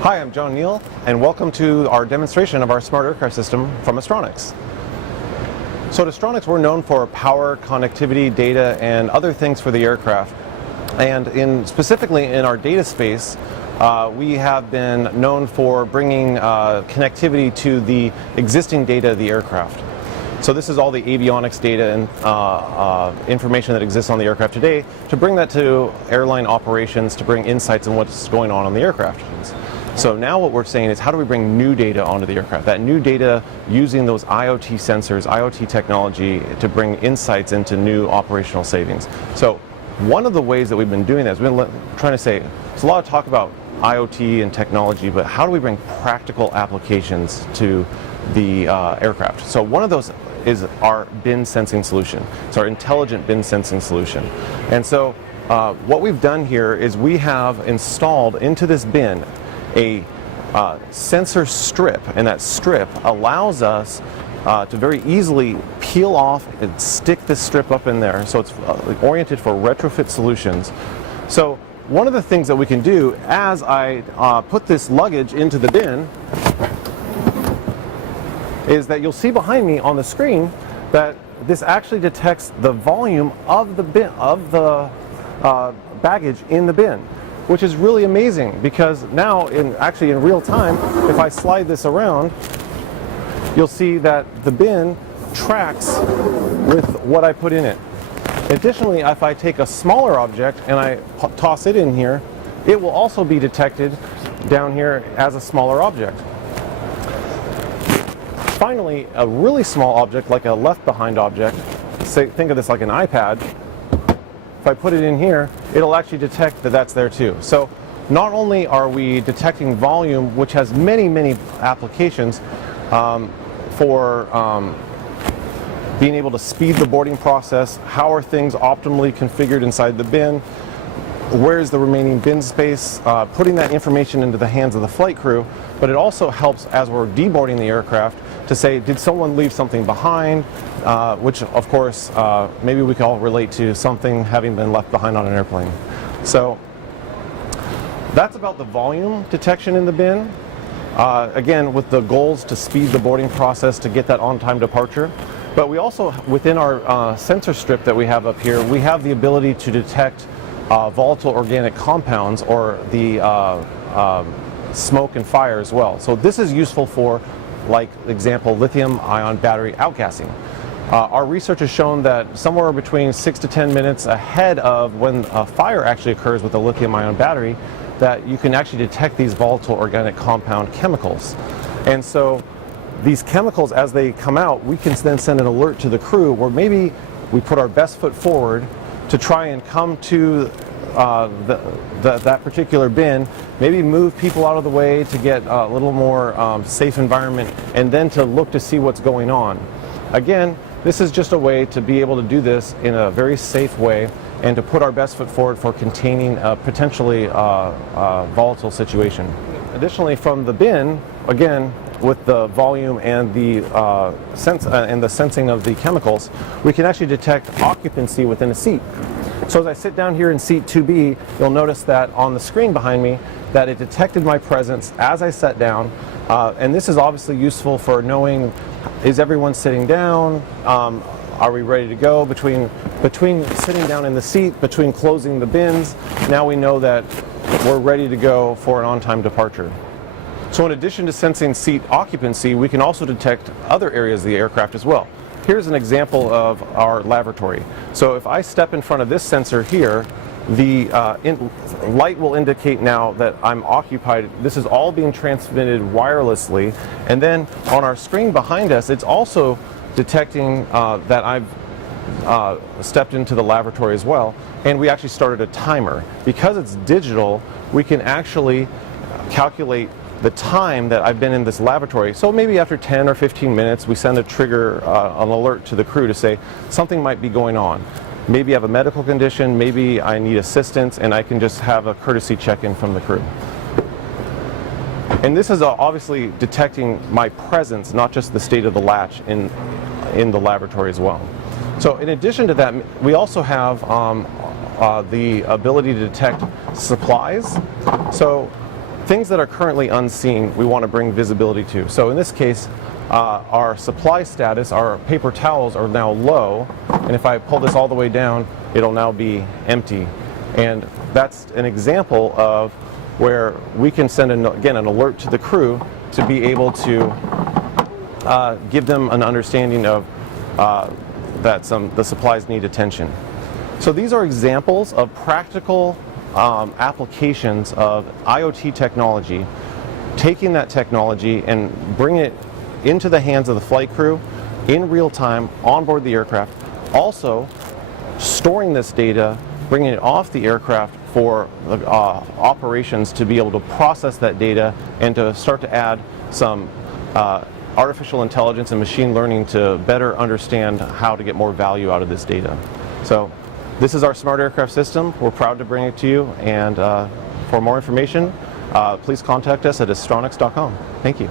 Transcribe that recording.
Hi, I'm John Neal, and welcome to our demonstration of our smart aircraft system from Astronics. So at Astronics, we're known for power, connectivity, data, and other things for the aircraft. And specifically in our data space, we have been known for bringing connectivity to the existing data of the aircraft. So this is all the avionics data and information that exists on the aircraft today, to bring that to airline operations, to bring insights on what's going on the aircraft. So now what we're saying is, how do we bring new data onto the aircraft? That new data using those IoT sensors, IoT technology, to bring insights into new operational savings. So one of the ways that we've been doing that is we've been trying to say, there's a lot of talk about IoT and technology, but how do we bring practical applications to the aircraft? So one of those is our bin sensing solution. It's our intelligent bin sensing solution. And so what we've done here is we have installed into this bin a sensor strip, and that strip allows us to very easily peel off and stick this strip up in there. So it's oriented for retrofit solutions. So one of the things that we can do as I put this luggage into the bin is that you'll see behind me on the screen that this actually detects the volume of the bin, of the baggage in the bin, which is really amazing, because now actually in real time, if I slide this around, you'll see that the bin tracks with what I put in it. Additionally, if I take a smaller object and I toss it in here, it will also be detected down here as a smaller object. Finally, a really small object, like a left-behind object, say, think of this like an iPad, if I put it in here, it'll actually detect that that's there too. So not only are we detecting volume, which has many, many applications for being able to speed the boarding process, how are things optimally configured inside the bin, where's the remaining bin space, putting that information into the hands of the flight crew, but it also helps as we're deboarding the aircraft to say, did someone leave something behind, which of course maybe we can all relate to something having been left behind on an airplane. So that's about the volume detection in the bin. Again, with the goals to speed the boarding process to get that on-time departure. But we also, within our sensor strip that we have up here, we have the ability to detect volatile organic compounds, or the smoke and fire as well. So this is useful for, like example, lithium-ion battery outgassing. Our research has shown that somewhere between 6 to 10 minutes ahead of when a fire actually occurs with a lithium-ion battery, that you can actually detect these volatile organic compound chemicals. And so these chemicals, as they come out, we can then send an alert to the crew, where maybe we put our best foot forward to try and come to that particular bin, maybe move people out of the way to get a little more safe environment, and then to look to see what's going on. Again, this is just a way to be able to do this in a very safe way and to put our best foot forward for containing a potentially volatile situation. Additionally, from the bin, again, with the volume and the sensing of the chemicals, we can actually detect occupancy within a seat. So as I sit down here in seat 2B, you'll notice that on the screen behind me that it detected my presence as I sat down, and this is obviously useful for knowing, is everyone sitting down, are we ready to go, between sitting down in the seat, between closing the bins. Now we know that we're ready to go for an on-time departure. So in addition to sensing seat occupancy, we can also detect other areas of the aircraft as well. Here's an example of our lavatory. So if I step in front of this sensor here, the light will indicate now that I'm occupied. This is all being transmitted wirelessly. And then on our screen behind us, it's also detecting that I've stepped into the lavatory as well. And we actually started a timer. Because it's digital, we can actually calculate the time that I've been in this lavatory. So maybe after 10 or 15 minutes, we send a trigger, an alert to the crew to say something might be going on. Maybe I have a medical condition, maybe I need assistance, and I can just have a courtesy check-in from the crew. And this is obviously detecting my presence, not just the state of the latch in the lavatory as well. So in addition to that, we also have the ability to detect supplies. So things that are currently unseen, we want to bring visibility to. So in this case, our supply status, our paper towels are now low, and if I pull this all the way down, it'll now be empty. And that's an example of where we can send, again, an alert to the crew to be able to give them an understanding of that the supplies need attention. So these are examples of practical applications of IoT technology, taking that technology and bringing it into the hands of the flight crew in real time on board the aircraft, also storing this data, bringing it off the aircraft for operations to be able to process that data and to start to add some artificial intelligence and machine learning to better understand how to get more value out of this data. So this is our smart aircraft system. We're proud to bring it to you, and for more information, please contact us at astronics.com. Thank you.